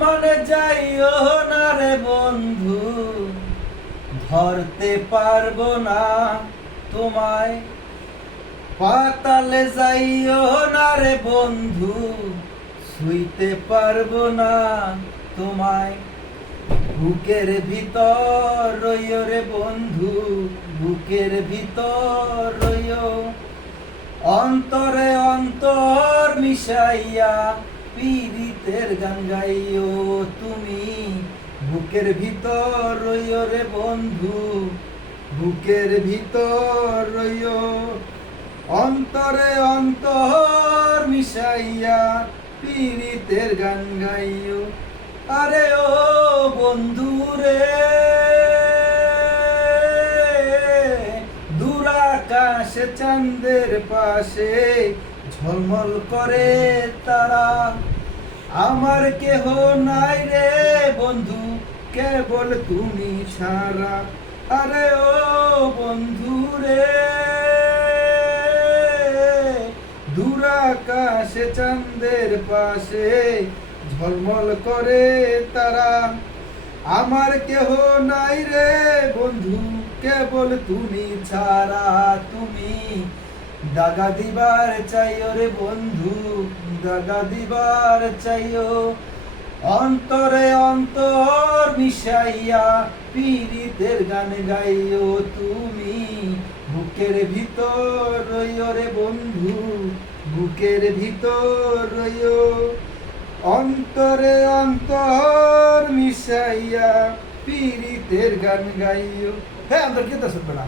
আসমানে যাইও না রে বন্ধু, ধরতে পারবো না তোমায়। পাতালে যাইও না রে বন্ধু, ছুঁইতে পারবো না তোমায়। বুকের ভিতর রইও রে বন্ধু, বুকের ভিতর রইও। অন্তরে অন্তর মিশাইয়া পীড়িতের গান গাইও তুমি। বুকের ভিতর রইও রে বন্ধু, বুকের ভিতর রইও। অন্তরে অন্তর মিশাইয়া পীড়িতের গান গাইও। আরে ও বন্ধু রে, দূর আকাশে চাঁদের পাশে ঝলমল করে তারা। আমার কেহ নাই রে বন্ধু, কেবল তুমি ছাড়া। আরে ও বন্ধু রে, দূর আকাশে চাঁদের পাশে ঝলমল করে তারা। আমার কেহ নাই রে বন্ধু, কেবল তুমি ছাড়া। তুমি দাগা দিবার চাইও রে বন্ধু, দাগা দিবার চাইও। অন্তরে অন্তর মিশাইয়া পীড়িতের গান গাইও তুমি। বুকের ভিতর রইও রে বন্ধু, বুকের ভিতর রইও। অন্তরে অন্তর মিশাইয়া পীড়িতের গান গাইও। হ্যাঁ, অন্তর কি তো শুনবে না।